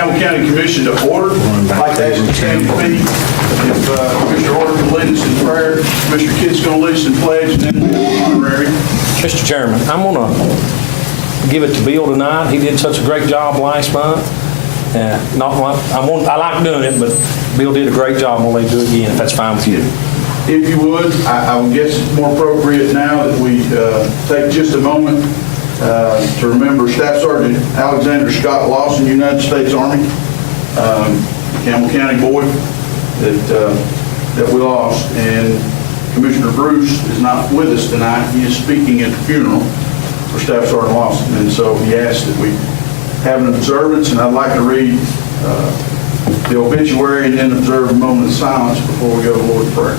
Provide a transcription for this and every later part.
Campbell County Commission to order. I'd like to ask you to stand to feet. If Commissioner Order can lead us in prayer, Commissioner Kitt's going to lead us in pledge, and then we'll honorary. Mr. Chairman, I'm going to give it to Bill tonight. He did such a great job last month. I like doing it, but Bill did a great job. I'm going to let him do it again, if that's fine with you. If you would, I would guess it's more appropriate now that we take just a moment to remember Staff Sergeant Alexander Scott Lawson, United States Army, Campbell County boy that we lost. And Commissioner Bruce is not with us tonight. He is speaking at the funeral for Staff Sergeant Lawson. And so he asked that we have an observance, and I'd like to read the obituary and then observe a moment of silence before we go to the Lord's Prayer.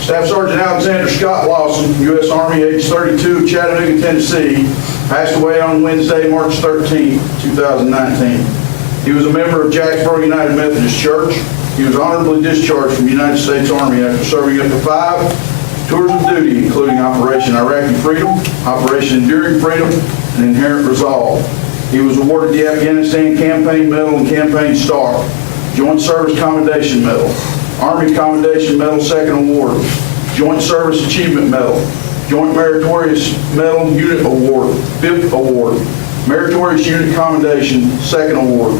Staff Sergeant Alexander Scott Lawson, U.S. Army, age 32, Chattanooga, Tennessee, passed away on Wednesday, March 13, 2019. He was a member of Jacksboro United Methodist Church. He was honorably discharged from the United States Army after serving up to 5 tours of duty, including Operation Iraqi Freedom, Operation Enduring Freedom, and Inherent Resolve. He was awarded the Afghanistan Campaign Medal and Campaign Star, Joint Service Commendation Medal, Army Commendation Medal, 2nd Award, Joint Service Achievement Medal, Joint Meritorious Medal Unit Award, 5th Award, Meritorious Unit Commendation, 2nd Award,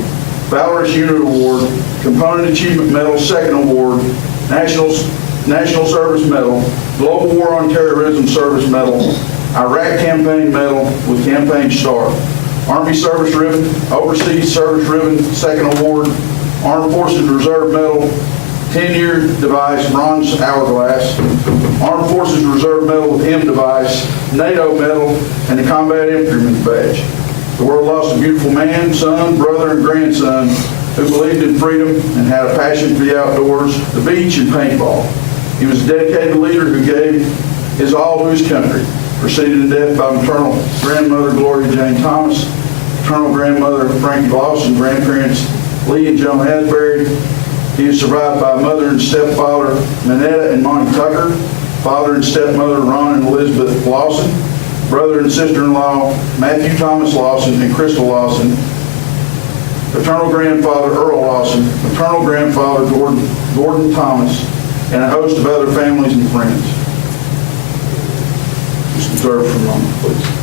Valorous Unit Award, Component Achievement Medal, 2nd Award, National Service Medal, Global War on Terrorism Service Medal, Iraq Campaign Medal with Campaign Star, Army Service Ribbon, Overseas Service Ribbon, 2nd Award, Armed Forces Reserve Medal, 10-year device, bronze hourglass, Armed Forces Reserve Medal with M device, NATO medal, and the Combat Infantryman's Badge. The world lost a beautiful man, son, brother, and grandson who believed in freedom and had a passion for the outdoors, the beach, and paintball. He was a dedicated leader who gave his all to his country. Preceded in death by maternal grandmother Gloria Jane Thomas, paternal grandmother Frankie Lawson, grandparents Lee and Joan Hasbury. He is survived by mother and stepfather Manetta and Monty Tucker, father and stepmother Ron and Elizabeth Lawson, brother and sister-in-law Matthew Thomas Lawson and Crystal Lawson, paternal grandfather Earl Lawson, maternal grandfather Gordon Thomas, and a host of other families and friends. Just observe for a moment, please.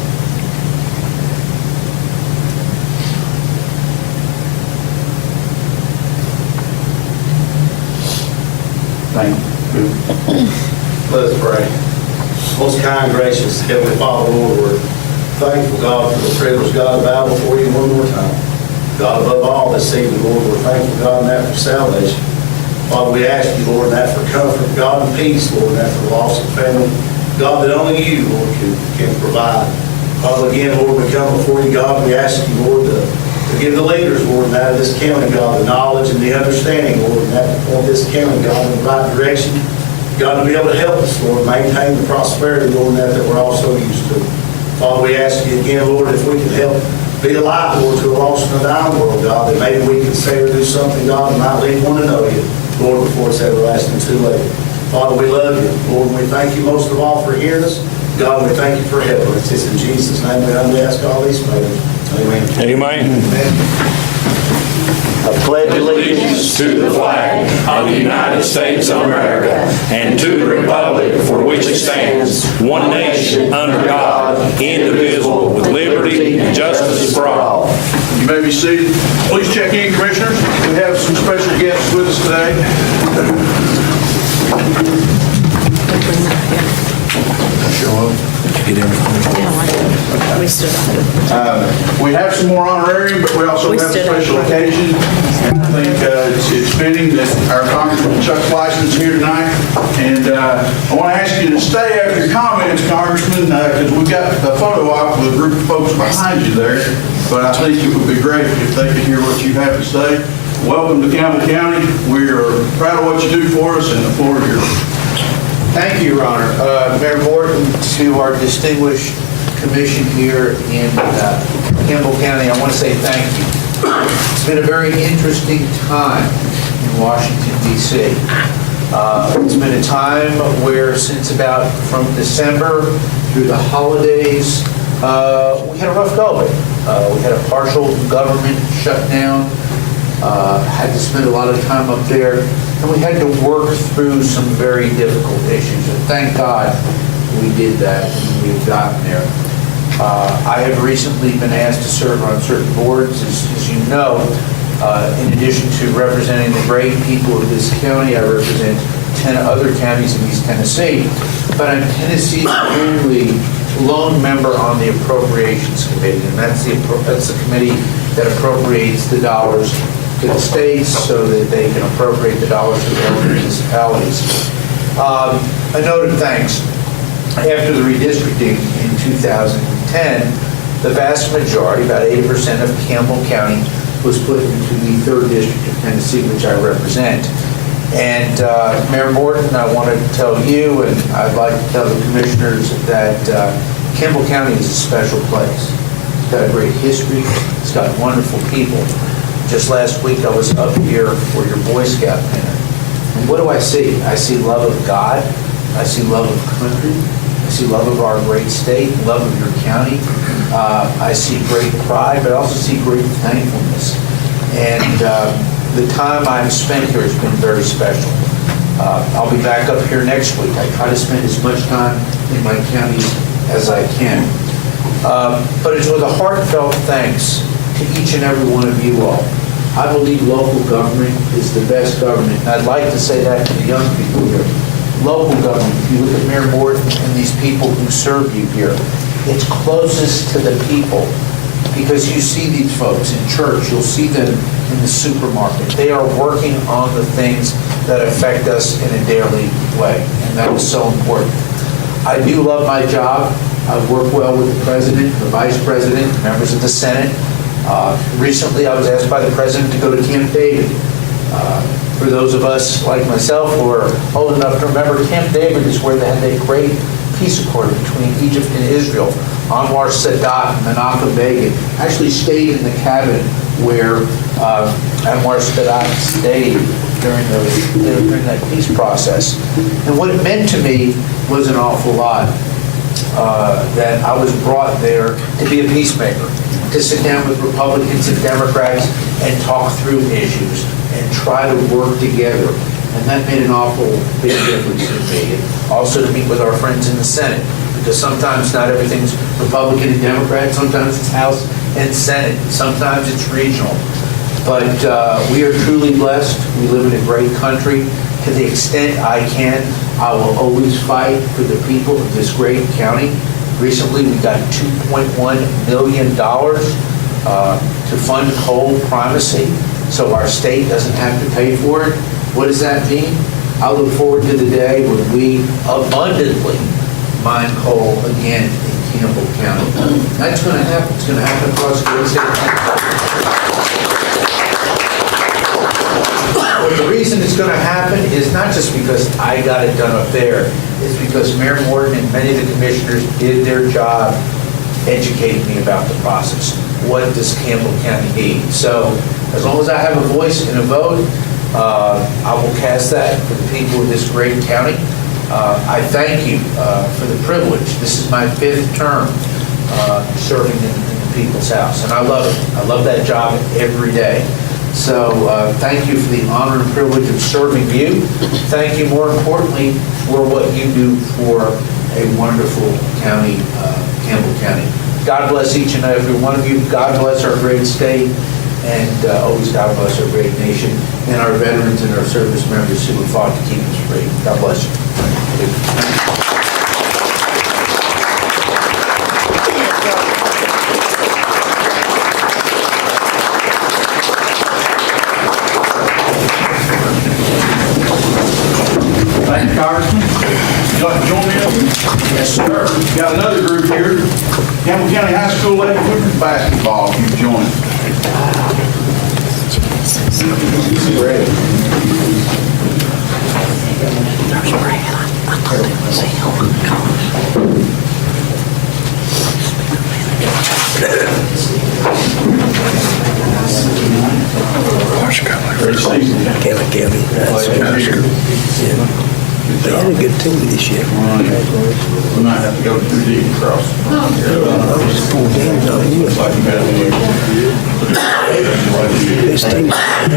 Thank you. Let us pray. Most kind, gracious Heavenly Father, Lord, we're thankful, God, for the privilege, God, to bow before you one more time. God, above all this evening, Lord, we're thankful, God, in that for salvation. Father, we ask you, Lord, in that for comfort, God, and peace, Lord, in that for the loss of family. God, that only you, Lord, can provide. Father, again, Lord, we come before you, God, we ask you, Lord, to give the leaders, Lord, in that of this county, God, the knowledge and the understanding, Lord, in that of this county, God, in the right direction. God, to be able to help us, Lord, maintain the prosperity, Lord, in that we're all so used to. Father, we ask you again, Lord, if we can help be a light, Lord, to a lost and a dying world, God, that maybe we can say or do something, God, and might lead one to know you, Lord, before it's everlasting too late. Father, we love you, Lord, and we thank you most of all for hearing us. God, we thank you for helping us. It's in Jesus' name we humbly ask all these things. Amen. Amen. I pledge Allegiance to the flag of the United States of America and to the republic for which it stands, one nation, under God, indivisible, with liberty and justice for all. You may be seated. Please check in, Commissioners. We have some special guests with us today. Show up. We have some more honorarium, but we also have a special occasion. And I think it's fitting that our Congressman Chuck Fleischman is here tonight. And I want to ask you to stay after your comments, Congressman, because we've got a photo op with a group of folks behind you there. But I think it would be great if they could hear what you have to say. Welcome to Campbell County. We are proud of what you do for us, and the floor is yours. Thank you, Your Honor. Mayor Morton, to our distinguished commission here in Campbell County, I want to say thank you. It's been a very interesting time in Washington, D.C. It's been a time where since from December through the holidays, we had a rough go of it. We had a partial government shutdown. Had to spend a lot of time up there, and we had to work through some very difficult issues. And thank God we did that, and we've gotten there. I have recently been asked to serve on certain boards, as you know. In addition to representing the great people of this county, I represent 10 other counties in East Tennessee. But I'm Tennessee's only lone member on the Appropriations Committee, and that's the committee that appropriates the dollars to the states so that they can appropriate the dollars to the local municipalities. A note of thanks. After the redistricting in 2010, the vast majority, about 80% of Campbell County, was put into the 3rd District of Tennessee, which I represent. And Mayor Morton, I want to tell you, and I'd like to tell the commissioners, that Campbell County is a special place. It's got a great history. It's got wonderful people. Just last week, I was up here for your Boy Scout dinner. And what do I see? I see love of God. I see love of country. I see love of our great state, love of your county. I see great pride, but I also see great thankfulness. And the time I've spent here has been very special. I'll be back up here next week. I try to spend as much time in my county as I can. But it's with a heartfelt thanks to each and every one of you all. I believe local government is the best government. And I'd like to say that to the young people here. Local government, if you look at Mayor Morton and these people who serve you here, it's closest to the people, because you see these folks in church, you'll see them in the supermarket. They are working on the things that affect us in a daily way, and that is so important. I do love my job. I work well with the president, the vice president, members of the Senate. Recently, I was asked by the president to go to Camp David. For those of us like myself who are old enough to remember, Camp David is where they had that great peace accord between Egypt and Israel. Anwar Sadat and Menachem Begin actually stayed in the cabin where Anwar Sadat stayed during that peace process. And what it meant to me was an awful lot. That I was brought there to be a peacemaker, to sit down with Republicans and Democrats and talk through issues and try to work together. And that made an awful big difference to me. And also to meet with our friends in the Senate, because sometimes not everything's Republican and Democrat. Sometimes it's House and Senate. Sometimes it's regional. But we are truly blessed. We live in a great country. To the extent I can, I will always fight for the people of this great county. Recently, we got $2.1 million to fund coal primacy, so our state doesn't have to pay for it. What does that mean? I look forward to the day when we abundantly mine coal again in Campbell County. That's going to happen. It's going to happen across the great state of Tennessee. But the reason it's going to happen is not just because I got it done up there. It's because Mayor Morton and many of the commissioners did their job educating me about the process. What does Campbell County need? So as long as I have a voice and a vote, I will cast that for the people of this great county. I thank you for the privilege. This is my 5th term serving in the People's House, and I love it. I love that job every day. So thank you for the honor and privilege of serving you. Thank you, more importantly, for what you do for a wonderful county, Campbell County. God bless each and every one of you. God bless our great state. And always God bless our great nation and our veterans and our service members who have fought to keep us free. God bless you. Thank you, Congressman. You'd like to join me up? Yes, sir. Got another group here. Campbell County High School Lady Women's Basketball, if you've joined. Great. Great season. Kelly, that's They had a good team this year. We might have to go through the cross. Those 4 games on you. Looks like you got to This team's bad.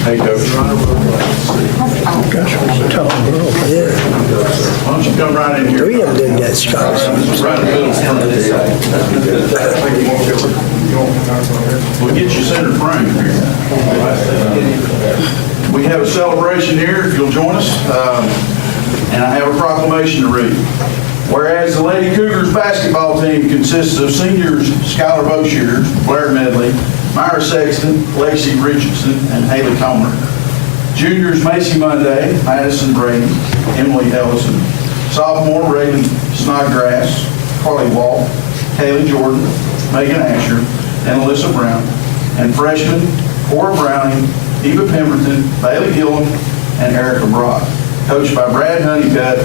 Hey, Coach. Gosh, tall girl. Yeah. Why don't you come right in here? 3 of them done got scholarships. Right in the middle front. We'll get you center frame here. We have a celebration here, if you'll join us. And I have a proclamation to read. Whereas the Lady Cougars basketball team consists of seniors Skylar Boshier, Blair Medley, Myra Sexton, Lacey Richardson, and Haley Comer. Juniors Macy Monday, Madison Brady, Emily Ellison. Sophomore Raylan Snodgrass, Carly Wall, Kaylee Jordan, Megan Asher, and Alyssa Brown. And freshmen Cora Browning, Eva Pemberton, Bailey Gillum, and Erica Brock. Coached by Brad Honeycutt,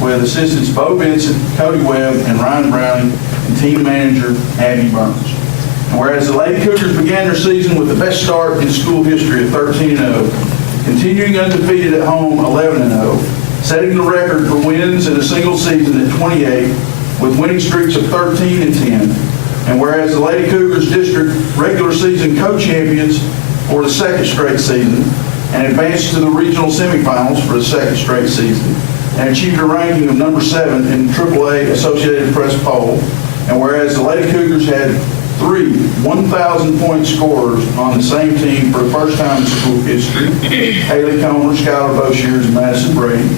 with assistants Bo Benson, Cody Webb, and Ryan Browning, and team manager Abby Burns. And whereas the Lady Cougars began their season with the best start in school history of 13-0, continuing undefeated at home 11-0, setting the record for wins in a single season at 28, with winning streaks of 13 and 10. And whereas the Lady Cougars district regular season co-champions for the second straight season, and advanced to the regional semifinals for the second straight season, and achieved a ranking of number 7 in AAA Associated Press poll. And whereas the Lady Cougars had 3 1,000-point scorers on the same team for the first time in school history, Haley Comer, Skylar Boshier, and Madison Brady.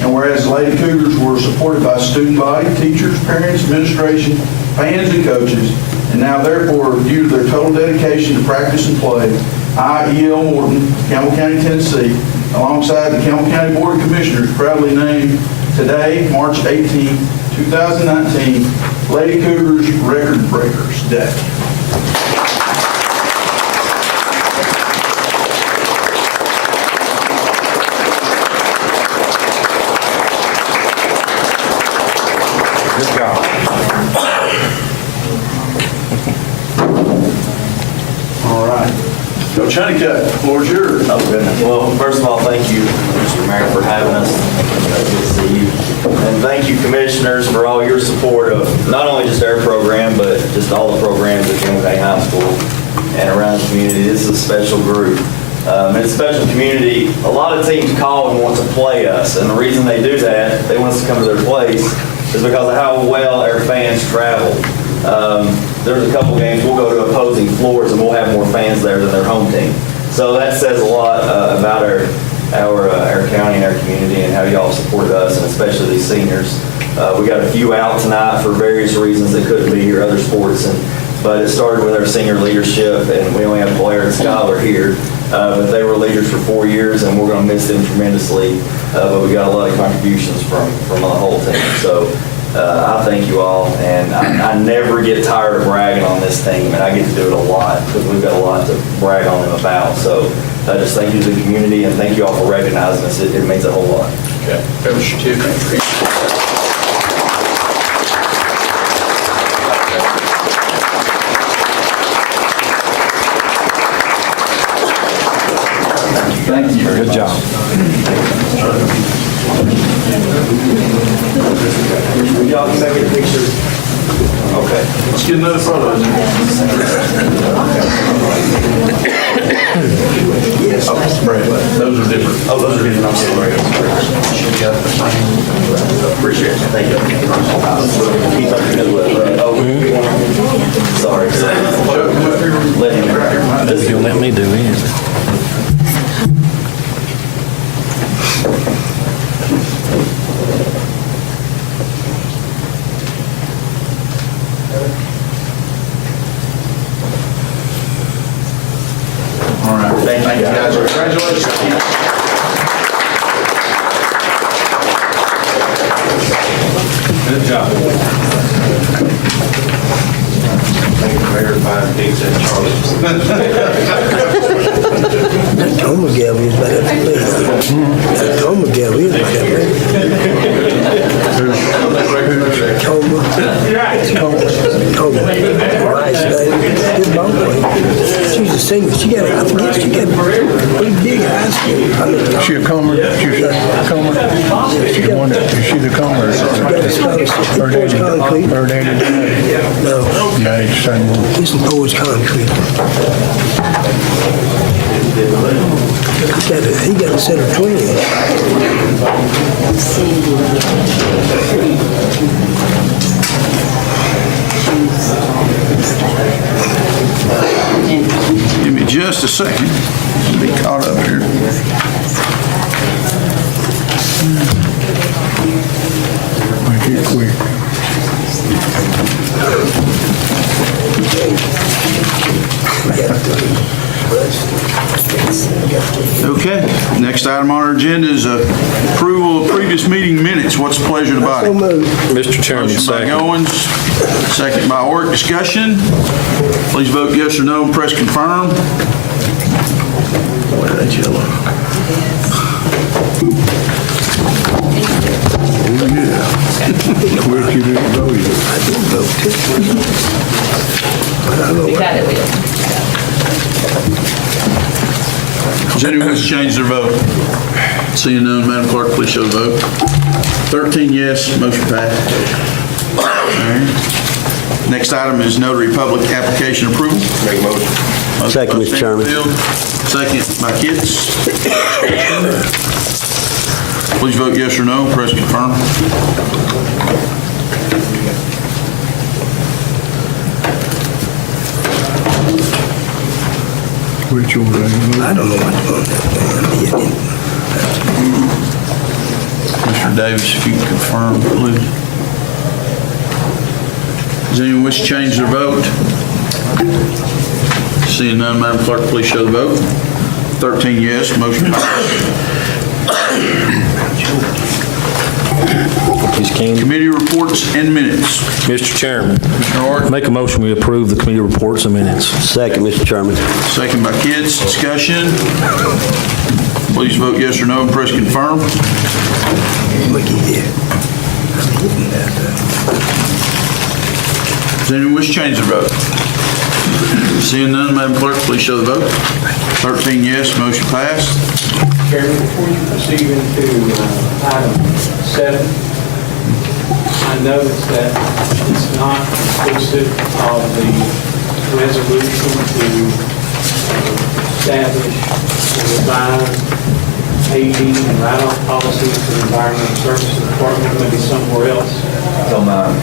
And whereas the Lady Cougars were supported by student body, teachers, parents, administration, fans, and coaches, and now therefore, due to their total dedication to practice and play, I, E.L. Morton, Campbell County, Tennessee, alongside the Campbell County Board of Commissioners, proudly named today, March 18, 2019, Lady Cougars Record Breakers Day. Good job. All right. Coach Honeycutt, the floor is yours. Oh, goodness. Well, first of all, thank you, Mr. Mayor, for having us. Good to see you. And thank you, commissioners, for all your support of not only just our program, but just all the programs at Campbell County High School and around the community. This is a special group. It's a special community. A lot of teams call and want to play us, and the reason they do that, they want us to come to their place, is because of how well our fans travel. There's a couple games we'll go to opposing floors and we'll have more fans there than their home team. So that says a lot about our county and our community and how y'all supported us, and especially these seniors. We got a few out tonight for various reasons that couldn't be here, other sports, but it started with our senior leadership, and we only have Blair and Skylar here, but they were leaders for 4 years, and we're going to miss them tremendously. But we got a lot of contributions from the whole team. So I thank you all, and I never get tired of bragging on this team, and I get to do it a lot because we've got a lot to brag on them about. So just thank you to the community, and thank you all for recognizing us. It means a whole lot. Okay. Coach Tiffany. Thank you. Good job. Y'all can make a picture. Okay. Let's get another photo. Oh, Brad, those are different. Oh, those are good. I'm sorry. Appreciate it. Thank you. Keep up your good work. Oh, sorry. Let him. You'll let me do it. All right. Thank you, guys. Congratulations. Good job. Verified dates at Charlie's. That Toma gal is about to play. That Toma gal is about to play. Toma. Toma. Right, good ball player. She's the senior. She got, I forget, she got pretty big high school. I mean, She a comer? She's a comer? she got, Is she the comer? she got a scholarship. He pours concrete. Her daddy? No, Yeah, it's the same one. this one pours concrete. He got a set of twins. Give me just a second. I'll be caught up here. Make it quick. Okay, next item on our agenda is approval of previous meeting minutes. What's the pleasure of the body? So moved. Mr. Chairman, Motion by second. Goins, second by Ork. Discussion. Please vote yes or no and press confirm. Boy, that's yellow. Oh, yeah. Quick, you didn't vote yet. I didn't vote too. But I don't know We what. got it, Will. Does anyone wish to change their vote? Seeing none, Madam Clerk, please show the vote. 13 yes, motion passed. All right. Next item is notary public application approval. Make motion. Motion Second, by Mr. Chairman. Stanfield, second by Kitts. Please vote yes or no, press confirm. Which one? I don't know what's on that thing. Mr. Davis, if you can confirm, please. Does anyone wish to change their vote? Seeing none, Madam Clerk, please show the vote. 13 yes, motion passes. Ms. King. Committee reports and minutes. Mr. Chairman, Mr. Hart, make a motion we approve the committee reports and minutes. Second, Mr. Chairman. second by Kitts. Discussion. Please vote yes or no and press confirm. Looky here. Does anyone wish to change their vote? Seeing none, Madam Clerk, please show the vote. 13 yes, motion passed. Chairman, before you proceed into item 7, I noticed that it's not inclusive of the resolution to establish or revise aging and write-off policies for the Environmental Services Department, maybe somewhere else. Don't mind.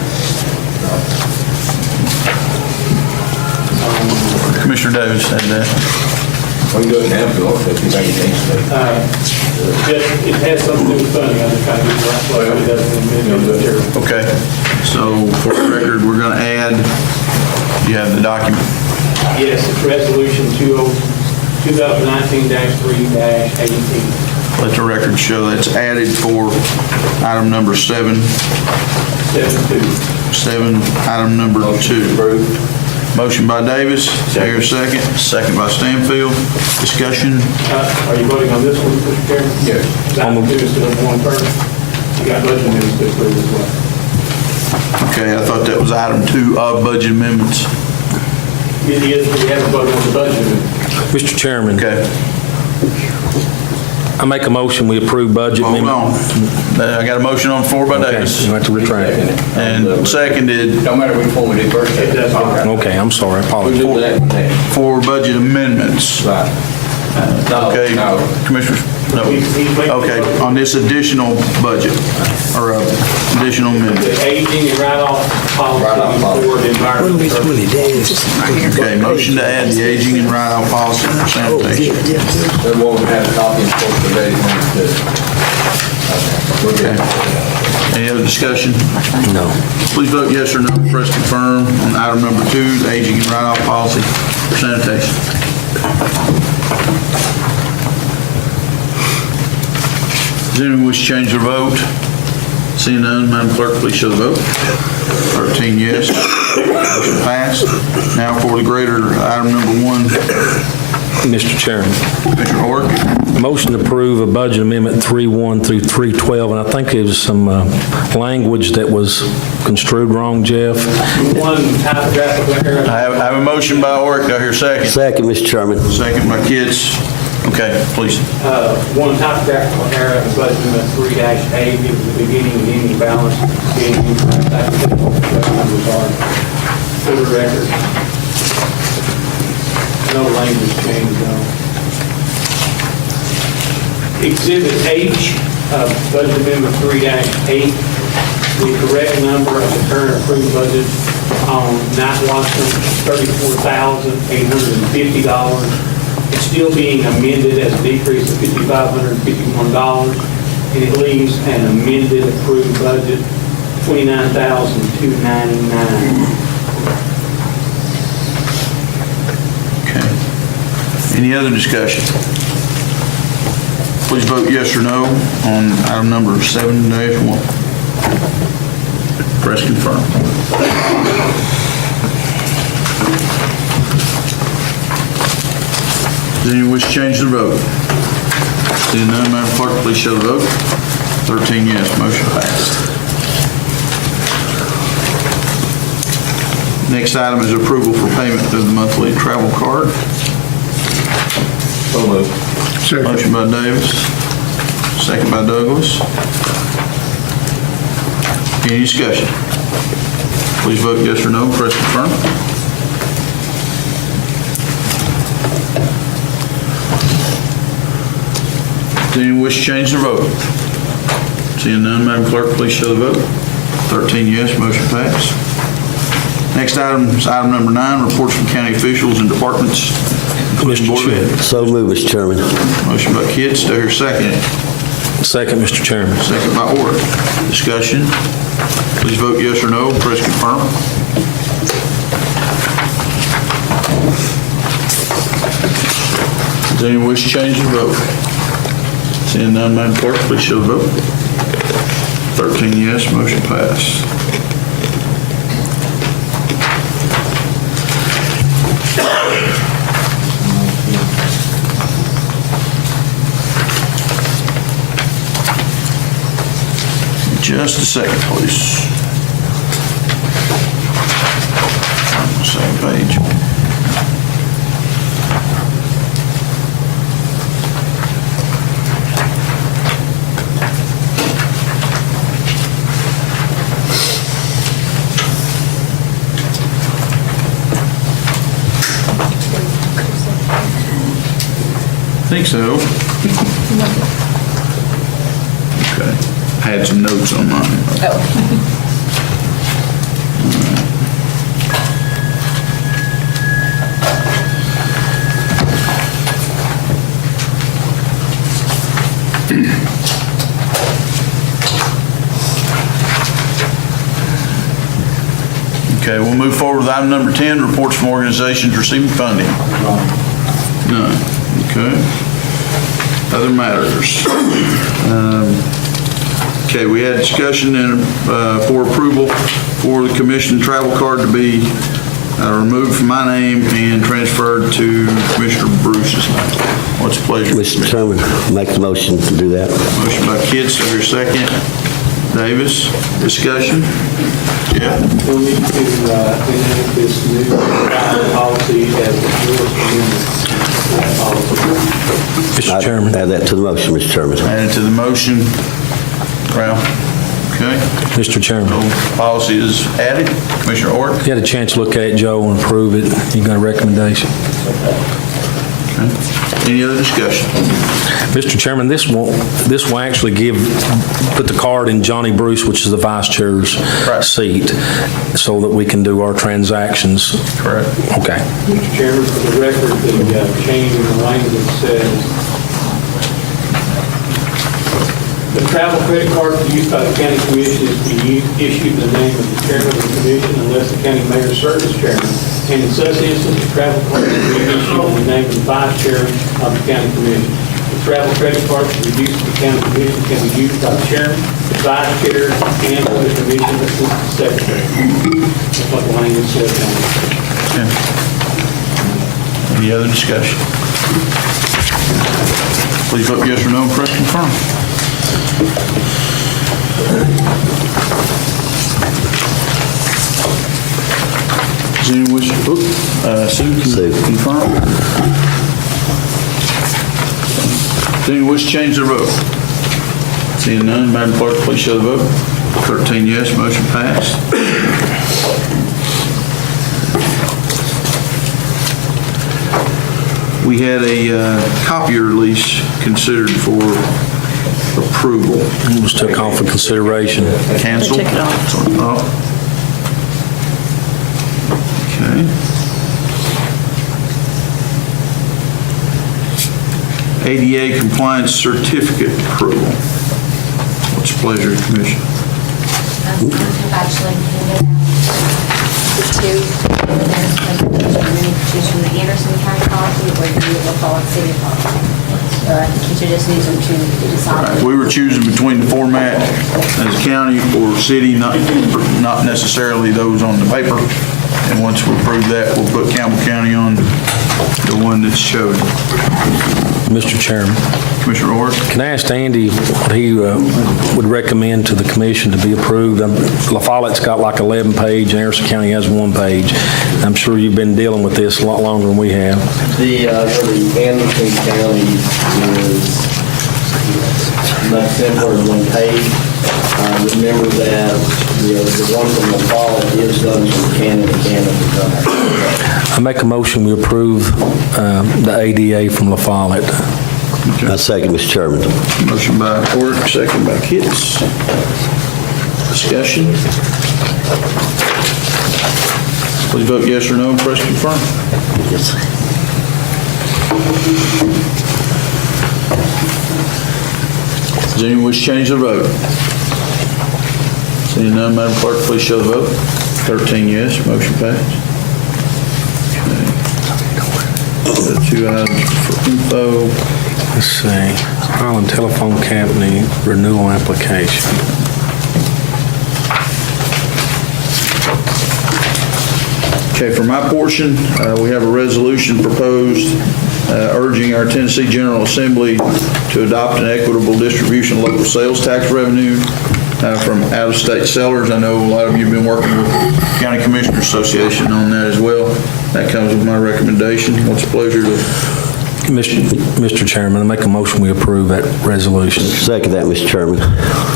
Commissioner Davis said that. We can go ahead and have it, if you think it needs to be. It has something to do with funding, I'm just trying to get the right place, but it doesn't admit it. Okay, so for the record, we're going to add, you have the document. Yes, it's resolution 2019-3-18. Let the record show that's added for item number 7, 7-2. item number 2. Approved. Motion by Davis, here second, second by Stanfield. Discussion. Are you voting on this one, Mr. Chairman? Yes. Item 2 is still one first. You got budget amendments to approve as well. Okay, I thought that was item 2 of budget amendments. It is, we haven't voted on the budget amendment. Mr. Chairman, Okay, I make a motion we approve budget hold amendment. on. I got a motion on the floor by Okay, Davis you have to retract it. and seconded No matter which one we do first. It does. Okay, I'm sorry, I We'll apologize. do that one next. for budget amendments. Right. No, Okay, no. Commissioners, no. Okay, on this additional budget, or additional amendment. The aging and write-off Write-off policy for the What are we environmental doing services. today? Okay, motion to add the aging and write-off policy for Oh, sanitation. yeah, yeah. They won't have a copy and supposed to be ready when it's due. We're good. Any other discussion? No. Please vote yes or no, press confirm on item number 2, the aging and write-off policy for sanitation. Does anyone wish to change their vote? Seeing none, Madam Clerk, please show the vote. 13 yes, motion passed. Now for the greater item number 1, Mr. Chairman. Commissioner Hort? Motion to approve a budget amendment 3.1 through 3.12, and I think there was some language that was construed wrong, Jeff. One typographical error. I have a motion by Orrick. Do I hear a second? Second, Mr. Chairman. Second by Kids. Okay, please. One typographical error in budget amendment 3-8, it was the beginning and ending balance, being numbers are for the record. No language change, though. Exhibit H of budget amendment 3-8, the correct number of the current approved budget on night watchman, $34,850. It's still being amended as a decrease of $5,551, and it leaves an amended approved budget, $29,299. Okay. Any other discussion? Please vote yes or no on item number 7-1. Press confirm. Does anyone wish to change their vote? Seeing none, Madam Clerk, please show the vote. 13 yes, motion passed. Next item is approval for payment of the monthly travel card. So moved. Second. Motion by Davis, second by Douglas. Any discussion? Please vote yes or no, press confirm. Does anyone wish to change their vote? Seeing none, Madam Clerk, please show the vote. 13 yes, motion passed. Next item is item number 9, reports from county officials and departments, including Board of Ed. So move, Mr. Chairman. Motion by Kids, do I hear a second? Second, Mr. Chairman. Second by Orr. Discussion. Please vote yes or no, press confirm. Does anyone wish to change their vote? Seeing none, Madam Clerk, please show the vote. 13 yes, motion passed. Just a second, please. On the same page. I think so. Okay. I had some notes on mine. Okay, we'll move forward with item number 10, reports from organizations receiving funding. None. Okay. Other matters. Okay, we had discussion and for approval for the commission travel card to be removed from my name and transferred to Commissioner Bruce's name. What's the pleasure? Mr. Chairman, make the motion to do that. Motion by Kids, is there a second? Davis, discussion? Yeah. We'll need to enact this new policy as the policy. Mr. Chairman. Add that to the motion, Mr. Chairman. Added to the motion. Ralph? Okay. Mr. Chairman. So policy is added. Commissioner Orr? You had a chance to look at it, Joe, and approve it. You got a recommendation? Okay. Any other discussion? Mr. Chairman, this will actually put the card in Johnny Bruce, which is the vice chair's seat, so that we can do our transactions. Correct. Okay. Mr. Chairman, for the record, the change in the language says, the travel credit card for use by the county commission is to be issued in the name of the chairman of the commission unless the county mayor serves as chairman. And in such instance, the travel card is to be issued in the name of the vice chairman of the county commission. The travel credit card for use of the county commission can be used by the chairman, the vice chair, and the commission assistant secretary. That's what the language says. Okay. Any Any other discussion? Please vote yes or no and press confirm. Does anyone wish, Sue, can confirm? Does anyone wish to change their vote? Seeing none, Madam Clerk, please show the vote. 13 yes, motion passed. We had a copier lease considered for approval. It was took off for consideration. Cancel? They took it off. Okay. ADA compliance certificate approval. What's the pleasure of the commission? I've actually handed out the two. Choose from the Anderson County policy or the LaFollette City policy. So I think each of us needs them to decide. Right, we were choosing between the format as county or city, not necessarily those on the paper. And once we approve that, we'll put Campbell County on the one that's showed. Mr. Chairman, Commissioner Orr? can I ask Andy what he would recommend to the commission to be approved? La Follette's got like 11 page, and Anderson County has 1 page. I'm sure you've been dealing with this a lot longer than we have. The Anderson County is much simpler than 1 page. Remember that the one from the fall is done from Canada to Canada. I make a motion we approve the ADA from La Follette. I second, Mr. Chairman. Motion by Orr, second by Kitts. Discussion? Please vote yes or no and press confirm. Yes. Does anyone wish to change their vote? Seeing none, Madam Clerk, please show the vote. 13 yes, motion passed. Okay. 2 items for info. Let's see, Highland Telephone Company renewal application. Okay, for my portion, we have a resolution proposed urging our Tennessee General Assembly to adopt an equitable distribution of local sales tax revenue from out-of-state sellers. I know a lot of you have been working with the County Commissioners Association on that as well. That comes with my recommendation. What's the pleasure to... Mr. Chairman, I make a motion we approve that resolution. Second that, Mr. Chairman.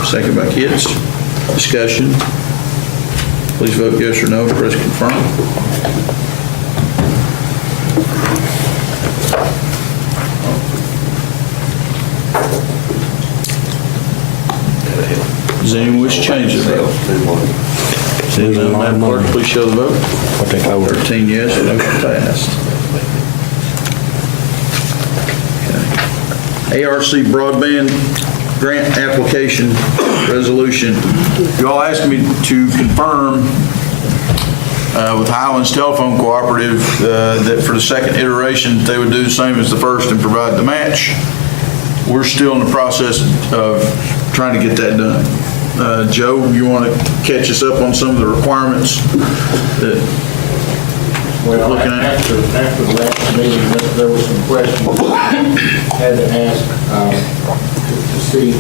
Second by Kitts. Discussion. Please vote yes or no. Press confirm. Does anyone wish to change their vote? Seeing none, Madam Clerk, please show the vote. 13 yes, motion passed. Okay. ARC broadband grant application resolution. You all asked me to confirm with Highlands Telephone Cooperative that for the second iteration, they would do the same as the first and provide the match. We're still in the process of trying to get that done. Joe, you want to catch us up on some of the requirements that we're looking at? After the last meeting, there were some questions I had to ask to see,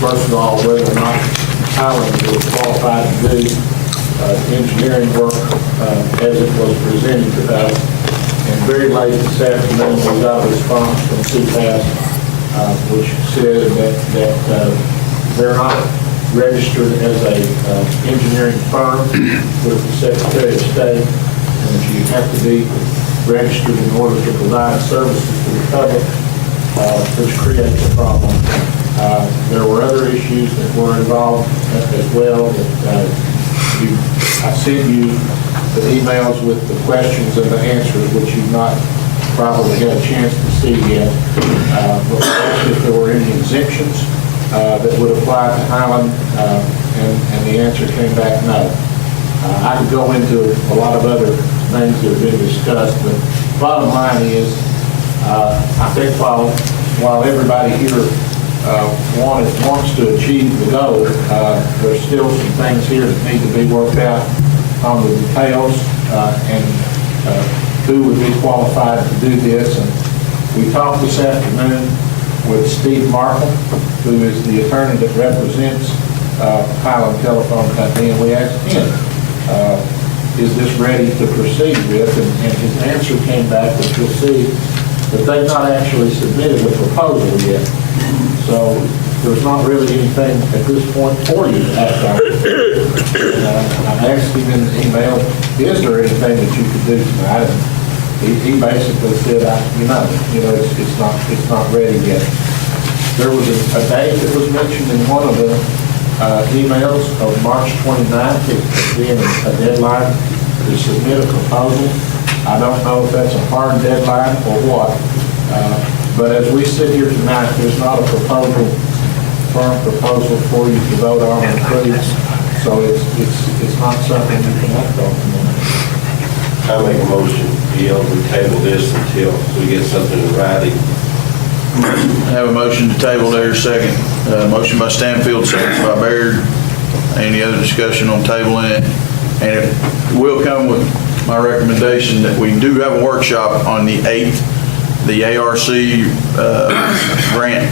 first of all, whether or not Highlands was qualified to do engineering work as it was presented to us. And very late this afternoon, we got a response from CPAS, which said that they're not registered as a engineering firm with the Secretary of State, and that you have to be registered in order to provide services to the public, which creates a problem. There were other issues that were involved as well. I sent you the emails with the questions and the answers, which you've not probably had a chance to see yet. But if there were any exemptions that would apply to Highland, and the answer came back no. I could go into a lot of other things that have been discussed, but bottom line is, I think while everybody here wants to achieve the goal, there's still some things here that need to be worked out on the details, and who would be qualified to do this. And we talked this afternoon with Steve Markham, who is the attorney that represents Highland Telephone Company, and we asked him, is this ready to proceed with? And his answer came back, which you'll see, that they've not actually submitted a proposal yet. So there's not really anything at this point for you to act on. I asked him in the email, is there anything that you could do tonight? And he basically said, it's not ready yet. There was a date that was mentioned in one of the emails of March 29th as being a deadline to submit a proposal. I don't know if that's a hard deadline or what, but as we sit here tonight, there's not a firm proposal for you to vote on and approve, so it's not something you can act on tonight. I make a motion, we table this until we get something in writing. I have a motion to table there, second. Motion by Stanfield, second by Baird. Any other discussion on tabling it? And it will come with my recommendation that we do have a workshop on the 8th. The ARC grant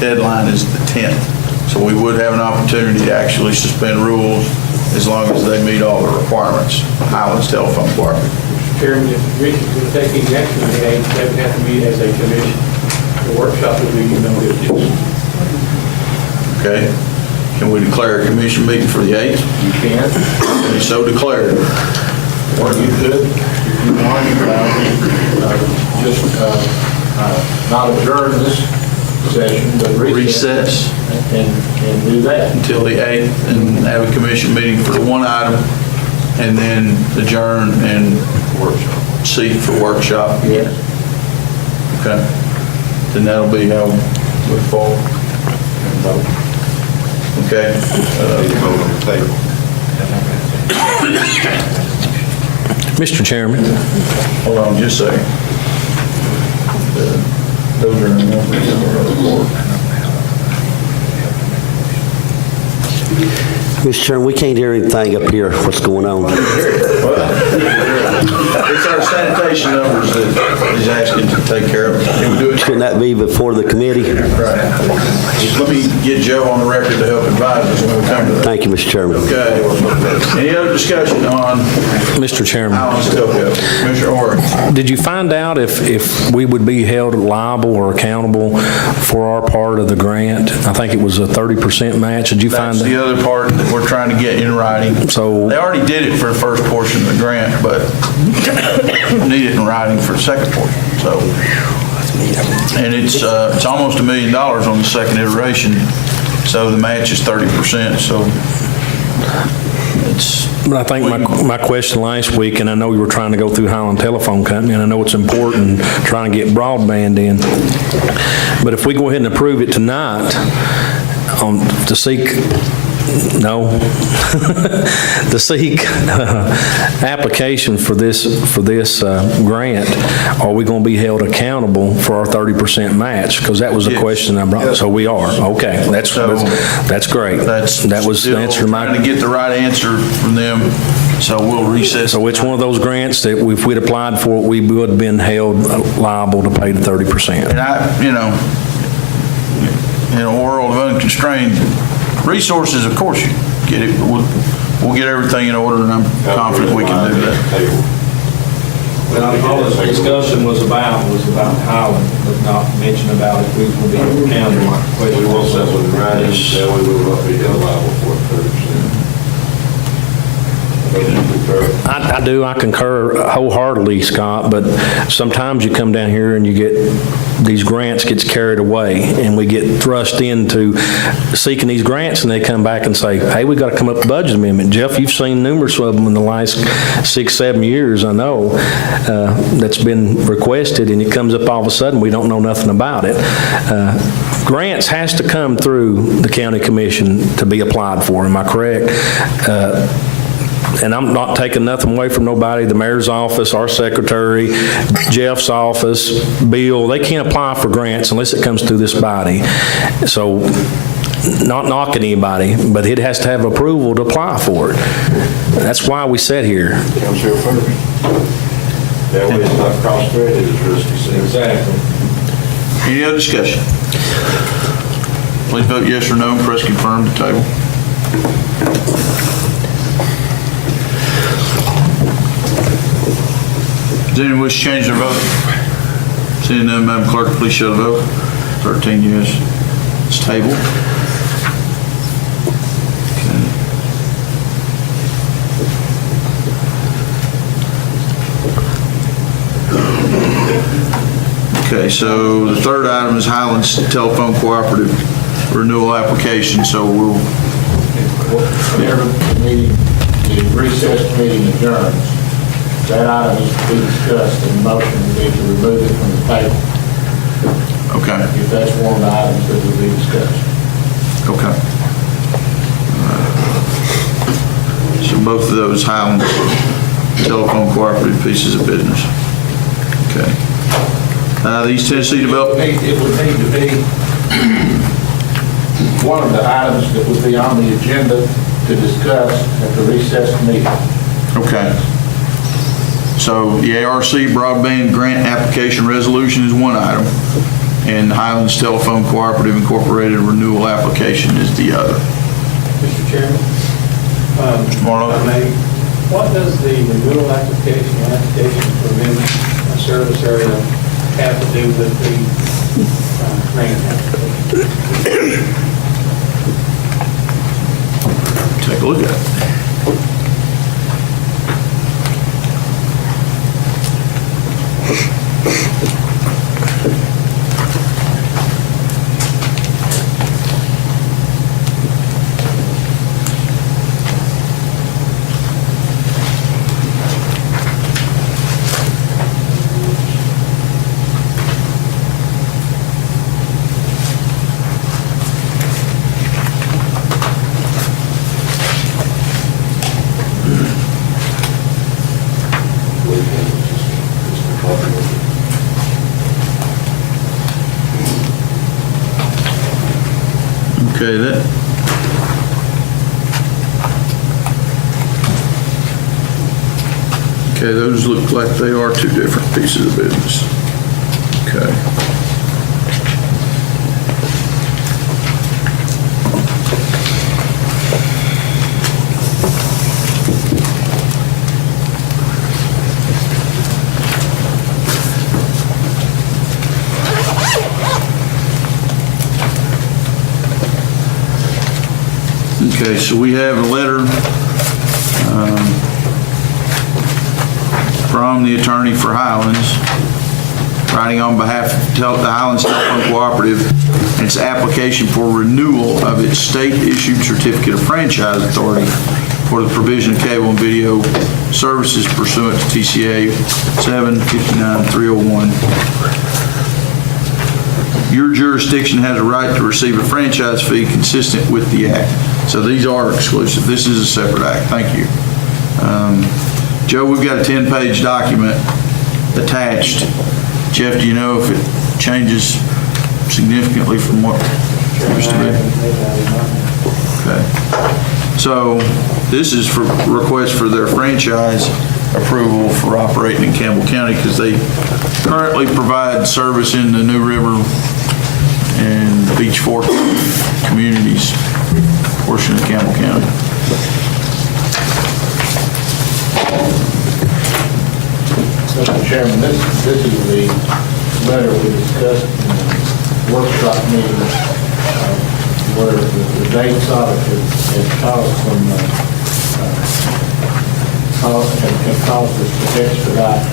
deadline is the 10th. So we would have an opportunity to actually suspend rules as long as they meet all the requirements of Highlands Telephone Department. Mr. Chairman, if the commission is going to take any action on the 8th, they would have to meet as a commission. The workshop will be no difference. Okay. Can we declare a commission meeting for the 8th? You can. Be so declared. Or you could, if you want, not adjourn this session, but recess. And do that. Until the 8th and have a commission meeting for the one item and then adjourn and seat for workshop. Yes. Okay. Then that'll be how we move forward. Okay. Mr. Chairman. Hold on just a second. Those are the numbers in the report. Mr. Chairman, we can't hear anything up here. What's going on? It's our sanitation numbers that he's asking to take care of. Can we do it? Shouldn't that be before the committee? Right. Just let me get Joe on the record to help advise us when we come to that. Thank you, Mr. Chairman. Okay. Any other discussion on Mr. Chairman. Highlands Telco? Commissioner Orr. Did you find out if we would be held liable or accountable for our part of the grant? I think it was a 30% match. Did you find That's that? the other part that we're trying to get in writing. So they already did it for the first portion of the grant, but need it in writing for the second portion. So, and it's almost $1 million on the second iteration. So the match is 30%. So it's. But I think my question last week, and I know you were trying to go through Highland Telephone Company, and I know it's important trying to get broadband in. But if we go ahead and approve it tonight to seek the seek application for this grant, are we going to be held accountable for our 30% match? Because that was a question I brought. So we are. Okay, that's great. That was the answer to my. Trying to get the right answer from them. So we'll recess. So it's one of those grants that if we'd applied for it, we would have been held liable to pay the 30%. And in a world of unconstrained resources, of course you get it. We'll get everything in order, and I'm confident we can do that. Well, all this discussion was about Highland, but not mention about if we will be accountable. We will settle in writing, that we will not be held liable for 30%. I do. I concur wholeheartedly, Scott, but sometimes you come down here and you get these grants gets carried away and we get thrust into seeking these grants and they come back and say, hey, we got to come up with a budget amendment. Jeff, you've seen numerous of them in the last 6-7 years, I know, that's been requested, and it comes up all of a sudden we don't know nothing about it. Grants has to come through the county commission to be applied for. Am I correct? And I'm not taking nothing away from nobody, the mayor's office, our secretary, Jeff's office, Bill, they can't apply for grants unless it comes through this body. So, not knocking anybody, but it has to have approval to apply for it. That's why we sit here. That way it's not cross-threaded as risky. Exactly. Any other discussion? Please vote yes or no, and press confirm to table. Does anyone wish to change their vote? Seeing none, Madam Clerk, please show the vote. 13 yes. It's tabled. Okay, so the third item is Highlands Telephone Cooperative renewal application, so we'll, Whenever the meeting, the recessed meeting adjourns, that item is to be discussed, and the motion will be to remove it from the table. okay, If that's one of the items that will be discussed. okay. So both of those Highlands Telephone Cooperative pieces of business. Okay. These Tennessee Development, It would need to be one of the items that would be on the agenda to discuss at the recessed meeting. okay. So the ARC broadband grant application resolution is one item, and Highlands Telephone Cooperative Incorporated renewal application is the other. Mr. Chairman? Marlo? if I may, what does the renewal application for amendment of service area have to do with the grant application? Take a look at it. Okay, okay, those look like they are two different pieces of business. Okay. Okay, so we have a letter from the attorney for Highlands, writing on behalf of the Highlands Telephone Cooperative, and its application for renewal of its state-issued certificate of franchise authority for the provision of cable and video services pursuant to TCA 759-301. Your jurisdiction has a right to receive a franchise fee consistent with the act. So these are exclusive. This is a separate act. Thank you. Joe, we've got a 10-page document attached. Jeff, do you know if it changes significantly from what it used to be? Okay. So this is for request for their franchise approval for operating in Campbell County, because they currently provide service in the New River and Beach Fork communities, portion of Campbell County. Mr. Chairman, this is the letter we discussed in the workshop meeting, where the dates of it had caused us to expedite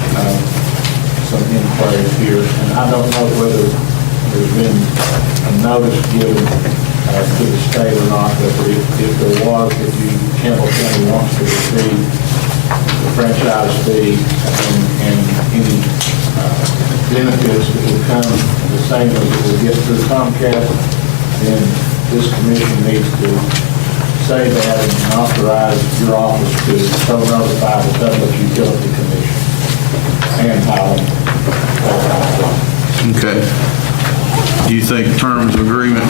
some inquiries here. And I don't know whether there's been a notice given to the state or not, but if there was, if Campbell County wants to receive the franchise fee and any benefits that will come, the same as it will get through Comcast, then this commission needs to say that and authorize your office to so notify the Public Utility Commission and Highland. Okay. Do you think terms of agreement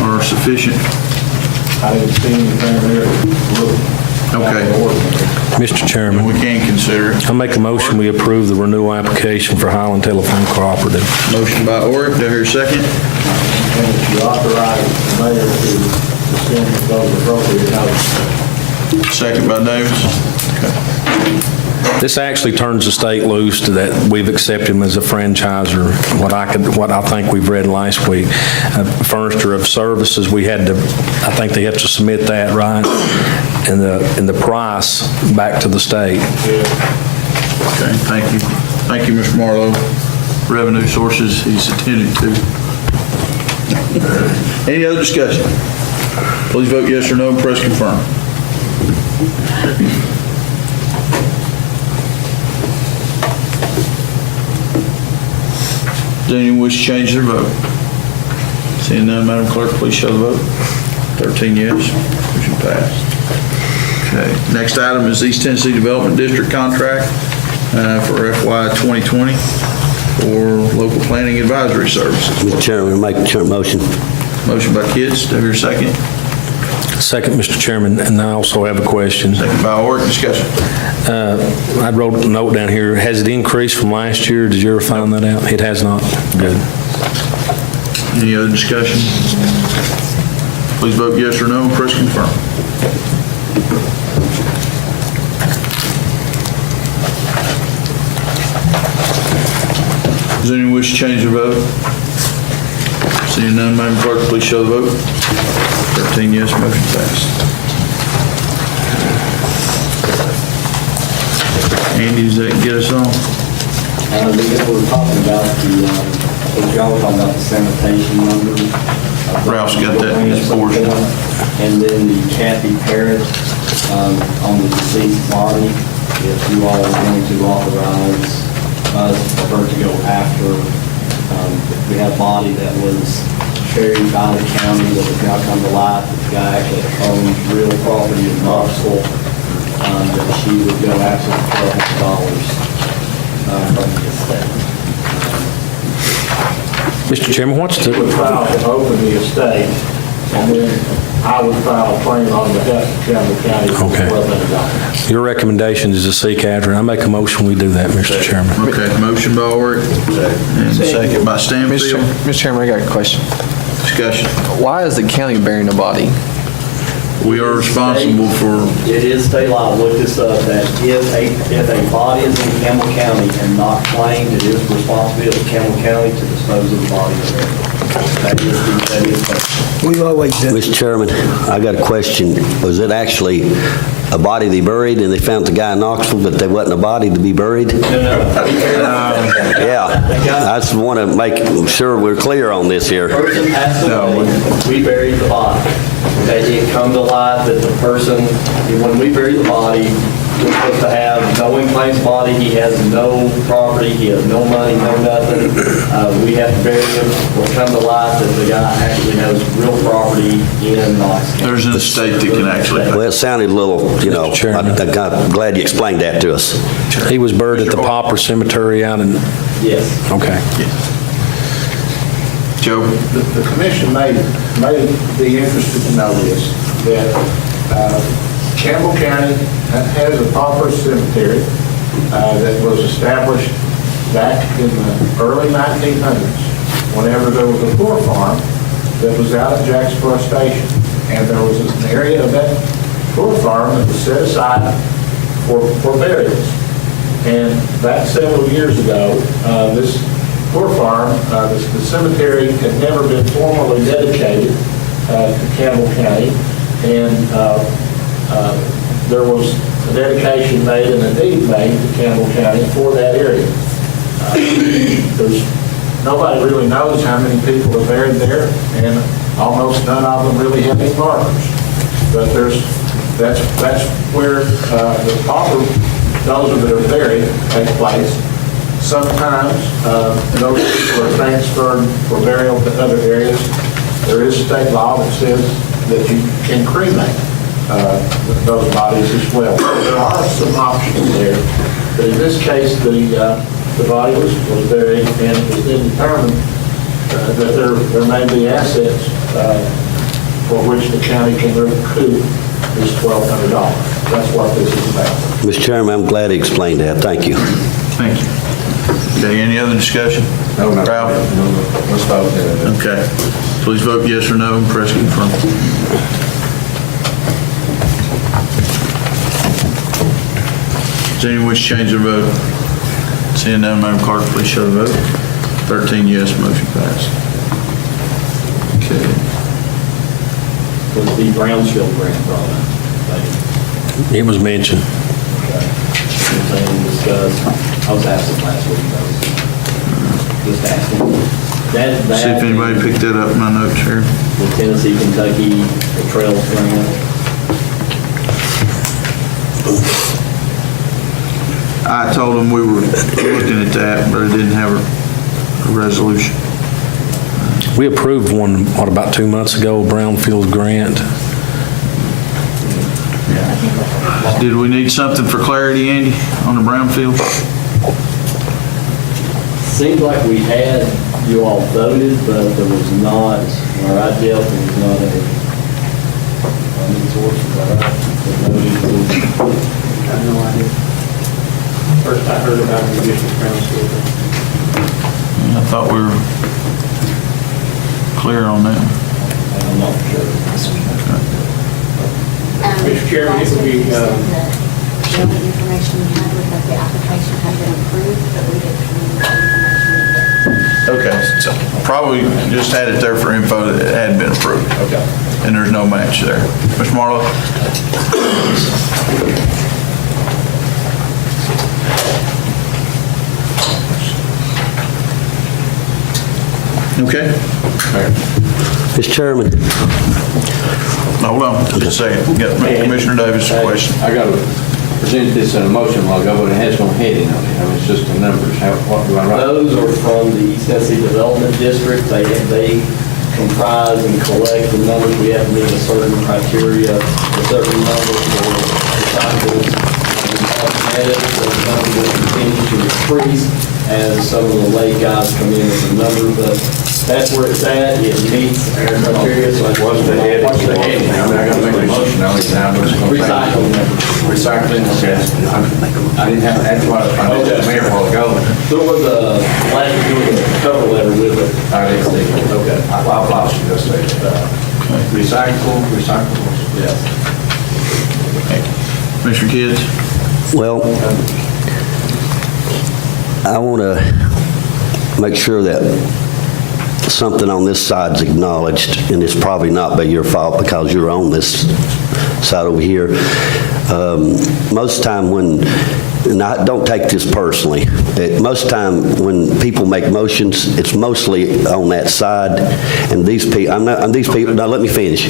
are sufficient? I didn't see anything there. Look, Okay. Mr. Chairman, We can consider it. I make a motion, we approve the renewal application for Highland Telephone Cooperative. Motion by Oric, do I hear a second? And if you authorize the mayor to send those appropriate notices. Second by Davis. This actually turns the state loose to that we've accepted him as a franchiser. What I think we've read last week, furniture of services, we had to, I think they have to submit that, right? And the price back to the state. Okay, thank you. Thank you, Mr. Marlowe. Revenue sources he's attending to. Any other discussion? Please vote yes or no and press confirm. Does anyone wish to change their vote? Seeing none, Madam Clerk, please show the vote. 13 yes, motion passed. Okay, next item is East Tennessee Development District contract for FY 2020 for local planning advisory services. Mr. Chairman, make a motion. Motion by Kitts, do I hear a second? Second, Mr. Chairman, and I also have a question. Second by Oric, discussion. I wrote a note down here. Has it increased from last year? Did you ever find that out? It has not. Good. Any other discussion? Please vote yes or no and press confirm. Does anyone wish to change their vote? Seeing none, Madam Clerk, please show the vote. 13 yes, motion passed. Andy, does that get us on? We're talking about what y'all were talking about, the sanitation numbers. Ralph's got that in his portion. And then the Kathy Parrott on the deceased body, if you all are going to authorize us for her to go after. We have a body that was buried by the county that has now come to light. The guy actually owns real property in Knoxville, that she would go after $1,200 from the estate. Mr. Chairman, what's We would the, file to open the estate, and then I would file a claim on behalf of Campbell County for Okay. $1,200. your recommendation is to seek Catherine. I make a motion, we do that, Mr. Chairman. Okay, motion by Oric and second by Stanfield. Mr. Chairman, I got a question. Discussion. Why is the county burying a body? We are responsible for, It is state law, look this up, that if a body is in Campbell County and not claimed, it is the responsibility of Campbell County to dispose of the body. That is. We've always done. Mr. Chairman, I got a question. Was it actually a body they buried and they found the guy in Knoxville, but there wasn't a body to be buried? Yeah, I just want to make sure we're clear on this here. The person passed away, we buried the body. Okay, it come to light that the person, when we bury the body, we're supposed to have, no one claims body, he has no property, he has no money, no nothing. We have to bury him. We'll come to light that the guy actually has real property in Knoxville. there's an estate that can actually. Well, it sounded a little, you know, Mr. Chairman. I'm glad you explained that to us. He was buried at the Popper Cemetery out in, Yes. okay. Joe? The commission may be interested to know this, that Campbell County has a pauper cemetery that was established back in the early 1900s, whenever there was a poor farm that was out at Jacksboro Station. And there was an area of that poor farm that was set aside for burials. And back several years ago, this poor farm, the cemetery had never been formally dedicated to Campbell County, and there was a dedication made and a deed made to Campbell County for that area. Nobody really knows how many people are buried there, and almost none of them really have any markers. But that's where the pauper, those that are buried, take place. Sometimes those people are transferred for burial to other areas. There is state law that says that you can cremate those bodies as well. So there are some options there. But in this case, the body was buried, and it was then determined that there may be assets for which the county can recoup this $1,200. That's what this is about. Mr. Chairman, I'm glad he explained that. Thank you. Thank you. Okay, any other discussion? No, no. Ralph? Let's vote then. Okay. Please vote yes or no and press confirm. Does anyone wish to change their vote? Seeing none, Madam Clerk, please show the vote. 13 yes, motion passed. Okay. Was the Brownsfield grant brought up? It was mentioned. Anything discussed? I was absent last week, I was just asking. That See if anybody picked that up in my notes here. The Tennessee, Kentucky, the Trails grant. I told them we were looking at that, but I didn't have a resolution. We approved one, what, about 2 months ago, a Brownfield grant. Did we need something for clarity, Andy, on the brownfield? Seems like we had, you all voted, but there was not, or I dealt, there was not a funding source, is that right? I have no idea. First I heard about the additional Brownsfield. I thought we were clear on that. I'm not sure. Mr. Chairman, it would be, The only information we had was that the application had been approved, but we didn't communicate information yet. Okay, so probably just had it there for info that it had been approved. Okay. And there's no match there. Mr. Marlowe? Okay. Mr. Chairman, Hold on, just a second. Got Commissioner Davis' question. I got to present this in a motion while ago, but it has no heading on it. I mean, it's just the numbers. What do I write? Those are from the East Tennessee Development District. They comprise and collect the numbers. We have to meet a certain criteria, a certain number for recyclables. Those numbers will continue to increase as some of the late guys come in with the number, but that's where it's at. It meets our criteria. So What's the heading? I mean, I got to make a motion on it now. Recycling. Recycling, okay. I didn't have, that's what I found out the mayor a while ago. There was a cover letter with it. I didn't see it. Okay. I lost you just a second. Recyclables. Yes. Commissioner Kids? well, I want to make sure that something on this side's acknowledged, and it's probably not by your fault because you're on this side over here. Most time when, and I don't take this personally, most time when people make motions, it's mostly on that side, and these people, now let me finish.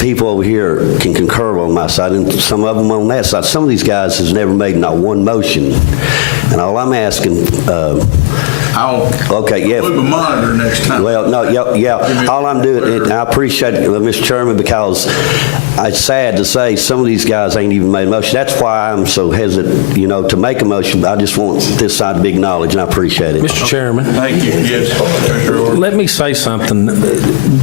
People over here can concur on my side, and some of them on that side. Some of these guys has never made not one motion, and all I'm asking, I'll okay, yeah. move a monitor next time. Well, no, yeah. All I'm doing, and I appreciate it, Mr. Chairman, because it's sad to say some of these guys ain't even made a motion. That's why I'm so hesitant, to make a motion. I just want this side to be acknowledged, and I appreciate it. Mr. Chairman, Thank you. Yes, Commissioner Orr. let me say something.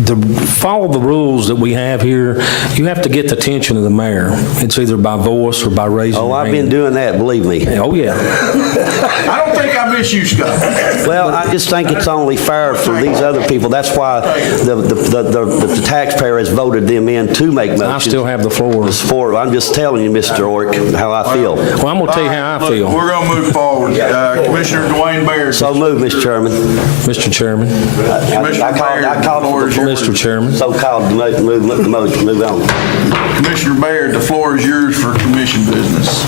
To follow the rules that we have here, you have to get the attention of the mayor. It's either by voice or by raising Oh, your I've hand. been doing that, believe me. Oh, yeah. I don't think I miss you, Scott. Well, I just think it's only fair for these other people. That's why the taxpayer has voted them in to make motions. I still have the floor. I'm just telling you, Mr. Ork, how I feel. Well, I'm going to tell you how I Look, feel. we're going to move forward. Commissioner Dwayne Baird. So move, Mr. Chairman. Mr. Chairman, I called for the Mr. Chairman. so-called move on. Commissioner Baird, the floor is yours for commission business.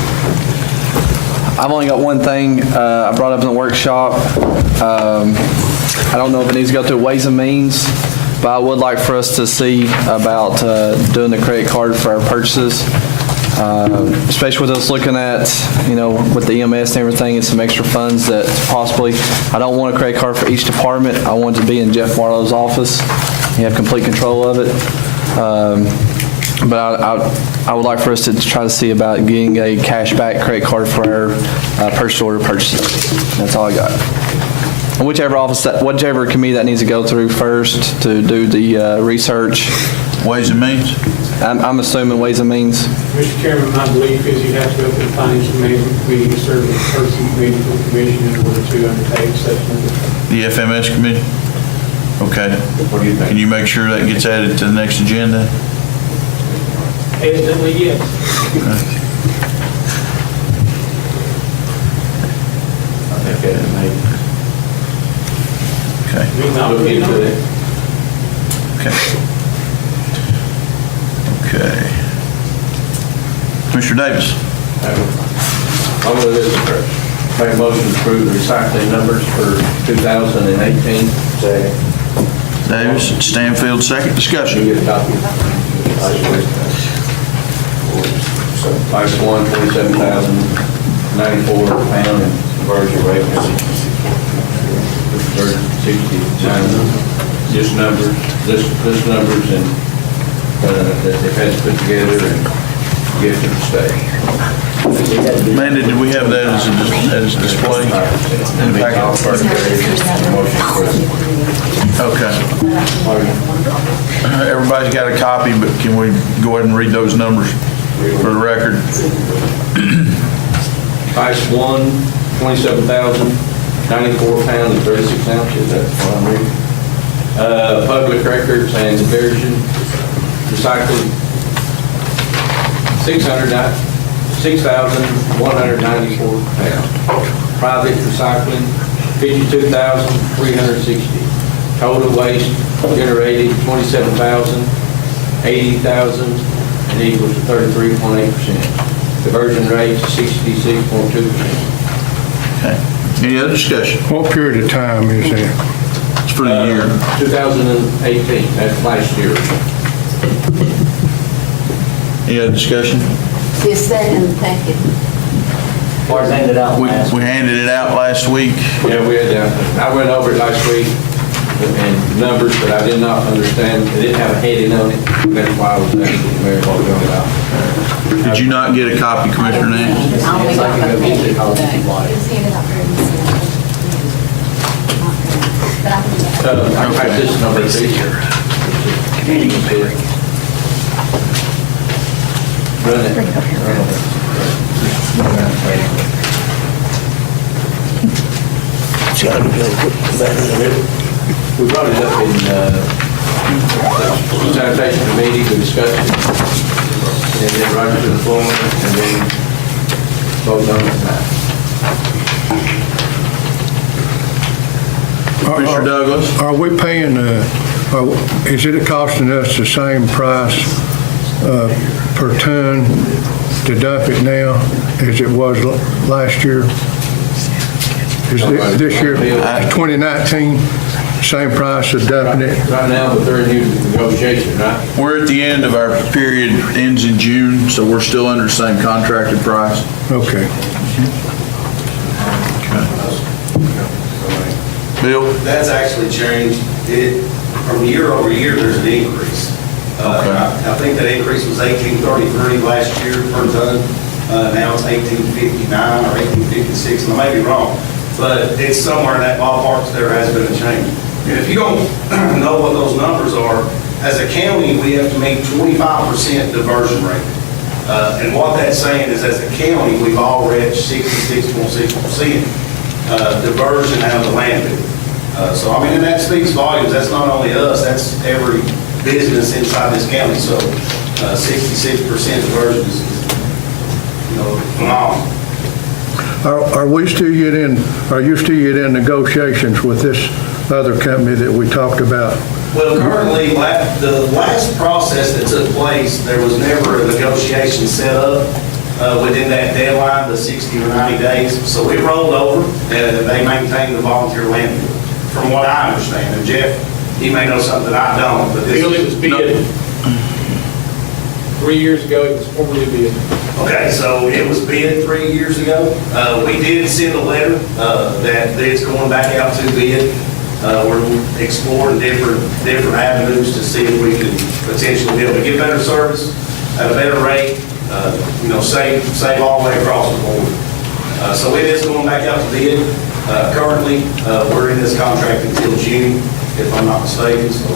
I've only got one thing I brought up in the workshop. I don't know if it needs to go through Ways and Means, but I would like for us to see about doing the credit card for our purchases, especially with us looking at, with the EMS and everything, and some extra funds that possibly, I don't want a credit card for each department. I want it to be in Jeff Marlowe's office. You have complete control of it. But I would like for us to try to see about getting a cashback credit card for our purchase order purchases. That's all I got. And whichever committee that needs to go through first to do the research. Ways and Means? I'm assuming Ways and Means. Mr. Chairman, my belief is you have to go through the Financial Management Committee to serve as person committee for the commission in order to undertake such matters. The FMS committee? Okay. What do you think? Can you make sure that gets added to the next agenda? Evidently, yes. Okay, maybe. Okay. Look into it. Okay. Okay. Commissioner Davis? I'll go this first. Make a motion to approve the recycling numbers for 2018. Second. Davis, Stanfield, second discussion. You get a copy. Type 1, 27,094 pound and conversion rate was 69. Just numbers, this numbers and that they've had to put together and give to the state. Amanda, did we have that as a display in the packet? Okay. Everybody's got a copy, but can we go ahead and read those numbers for the record? Ice 1, 27,094 pounds and 36 ounces, that's what I'm reading. Public records and diversion, recycling, 6,194 pounds. Private recycling, 52,360. Total waste generated, 27,000, 80,000, and equals to 33.8%. Conversion rate, 66.2%. Okay. Any other discussion? What period of time is that? It's for the year. 2018, that's last year. Any other discussion? Is that in the packet? Or handed out We handed it out last week. Yeah, we had, I went over it last week and numbers, but I did not understand, it didn't have a heading on it. That's why I was asking the mayor what was going about. Did you not get a copy, Commissioner Nance? I'll make a copy today. It's handed out very But I can do that. I got this number too. Run it. We brought it up in sanitation committee, we discussed it, and then run it to the floor, and then vote on it tonight. Commissioner Douglas? Are we paying, is it costing us the same price per ton to dump it now as it was last year? Is this year, 2019, same price of dumping it? Right now, but they're in new negotiation, right? We're at the end of our period, ends in June, so we're still under the same contracted price. Okay. Bill? That's actually changed. From year over year, there's an increase. Okay. I think that increase was 1833 last year per ton. Now it's 1859 or 1856, and I may be wrong, but it's somewhere in that ballpark. There has been a change. And if you don't know what those numbers are, as a county, we have to make 25% diversion rate. And what that's saying is, as a county, we've all reached 66.6% diversion out of the landfill. So, I mean, and that speaks volumes. That's not only us, that's every business inside this county. So, 66% diversion is, phenomenal. Are you still in negotiations with this other company that we talked about? Well, currently, the last process that took place, there was never a negotiation set up within that deadline, the 60 or 90 days. So we rolled over, and they maintained the volunteer landfill, from what I understand. And Jeff, he may know something I don't, but this Bill, it was bid. 3 years ago, it was formally bid. Okay, so it was bid 3 years ago. We did send a letter that it's going back out to bid. We're exploring different avenues to see if we can potentially be able to get better service at a better rate, save all the way across the board. So it is going back out to bid. Currently, we're in this contract until June, if I'm not mistaken. So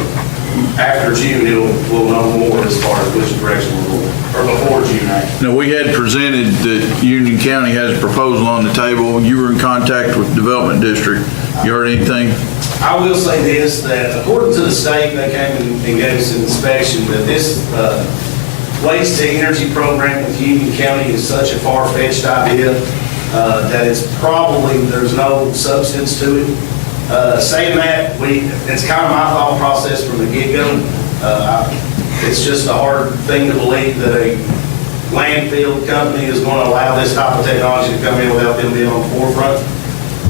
after June, we'll know more as far as which direction we're going, or before June, actually. Now, we had presented that Union County has a proposal on the table. You were in contact with Development District. You heard anything? I will say this, that according to the state, they came and gave us an inspection, that this waste to energy program with Union County is such a far-fetched idea that it's probably, there's no substance to it. Saying that, it's kind of my thought process from the get-go. It's just a hard thing to believe that a landfill company is going to allow this type of technology to come in without them being on the forefront.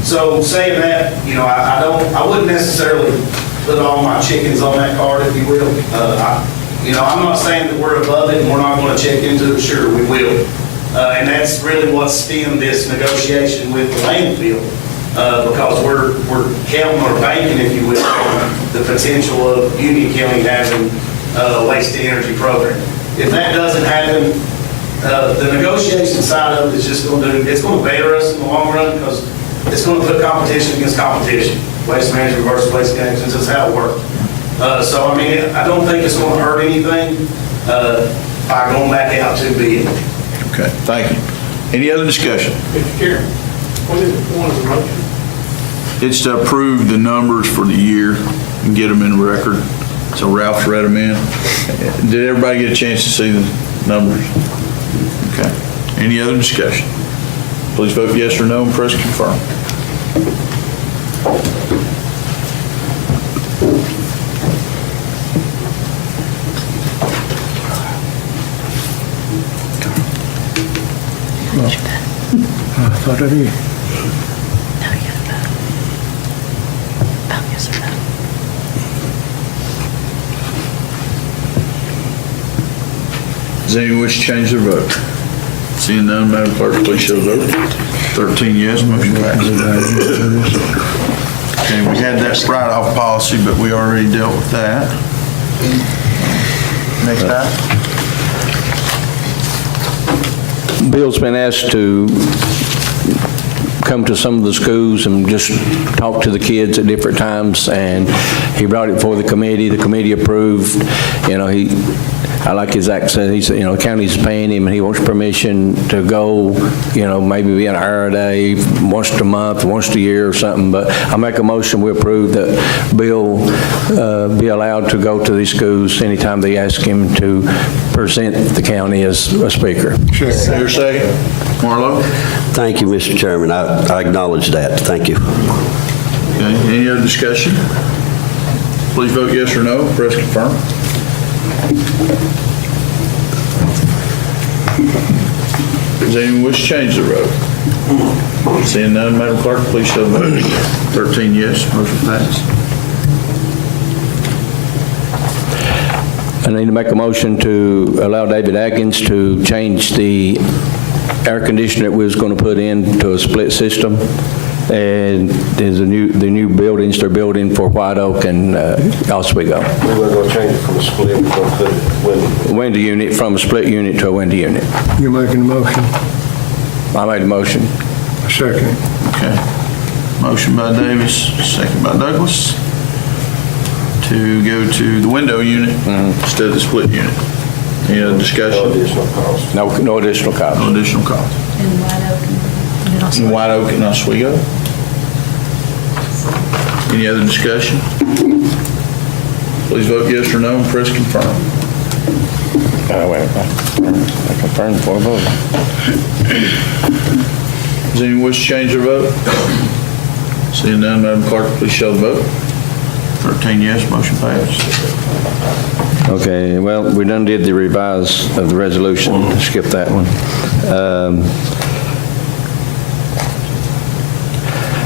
So saying that, I wouldn't necessarily put all my chickens on that card, if you will. I'm not saying that we're above it and we're not going to check into it. Sure, we will. And that's really what stemmed this negotiation with the landfill, because we're counting or banking, if you will, on the potential of Union County having a waste to energy program. If that doesn't happen, the negotiation side of it is just going to better us in the long run, because it's going to put competition against competition. Waste management versus waste connections is how it works. So, I mean, I don't think it's going to hurt anything by going back out to bid. Okay, thank you. Any other discussion? Mr. Chairman, what is the point of the motion? It's to approve the numbers for the year and get them in the record. So Ralph read them in. Did everybody get a chance to see the numbers? Okay. Any other discussion? Please vote yes or no and press confirm. I thought I did. Does anyone wish to change their vote? Seeing none, Madam Clerk, please show the vote. 13 yes, motion passes. Okay, we had that write-off policy, but we already dealt with that. Next item. Bill's been asked to come to some of the schools and just talk to the kids at different times, and he brought it before the committee. The committee approved. I like his accent. He said, the county's paying him, and he wants permission to go, maybe be an hour a day, once a month, once a year or something. But I make a motion, we approve that Bill be allowed to go to these schools anytime they ask him to present the county as a speaker. Sure. Your second. Marlo? Thank you, Mr. Chairman. I acknowledge that. Thank you. Okay, any other discussion? Please vote yes or no. Press confirm. Does anyone wish to change their vote? Seeing none, Madam Clerk, please show the vote. 13 yes, motion passes. I need to make a motion to allow David Atkins to change the air conditioner that we was going to put into a split system. And there's the new buildings they're building for White Oak and Oswego. We were going to change it from a split, we're going to put it Window unit, from a split unit to a window unit. You're making a motion. I made a motion. Second it. Okay. Motion by Davis, second by Douglas, to go to the window unit instead of the split unit. Any other discussion? no additional cost. No additional cost. No additional cost. And White Oak and In White Oak and Oswego. Any other discussion? Please vote yes or no and press confirm. Wait, I confirmed before I vote. Does anyone wish to change their vote? Seeing none, Madam Clerk, please show the vote. 13 yes, motion passed. Okay, well, we done did the revise of the resolution. Skip that one.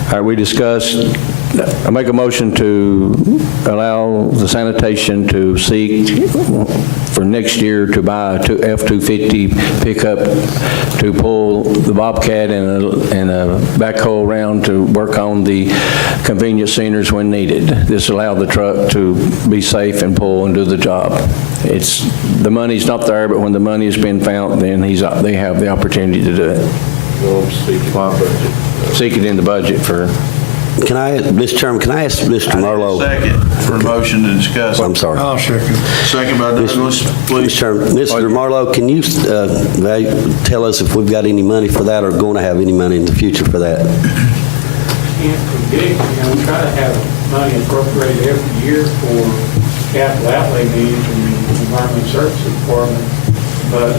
All right, we discussed, I make a motion to allow the sanitation to seek for next year to buy a F-250 pickup to pull the Bobcat and a backhoe around to work on the convenience centers when needed. This allowed the truck to be safe and pull and do the job. The money's not there, but when the money has been found, then they have the opportunity to do it. We'll seek it in the budget. Seek it in the budget for Mr. Chairman, can I ask Mr. Marlowe? Second for a motion to discuss. I'm sorry. I'll second. Second by Douglas, please. Mr. Chairman, Mr. Marlowe, can you tell us if we've got any money for that or going to have any money in the future for that? Can't predict, we try to have money appropriated every year for capital outlay needs in the Environmental Services Department, but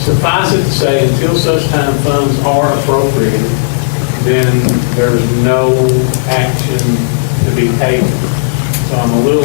suffice it to say, until such time funds are appropriated, then there's no action to be taken. So I'm a little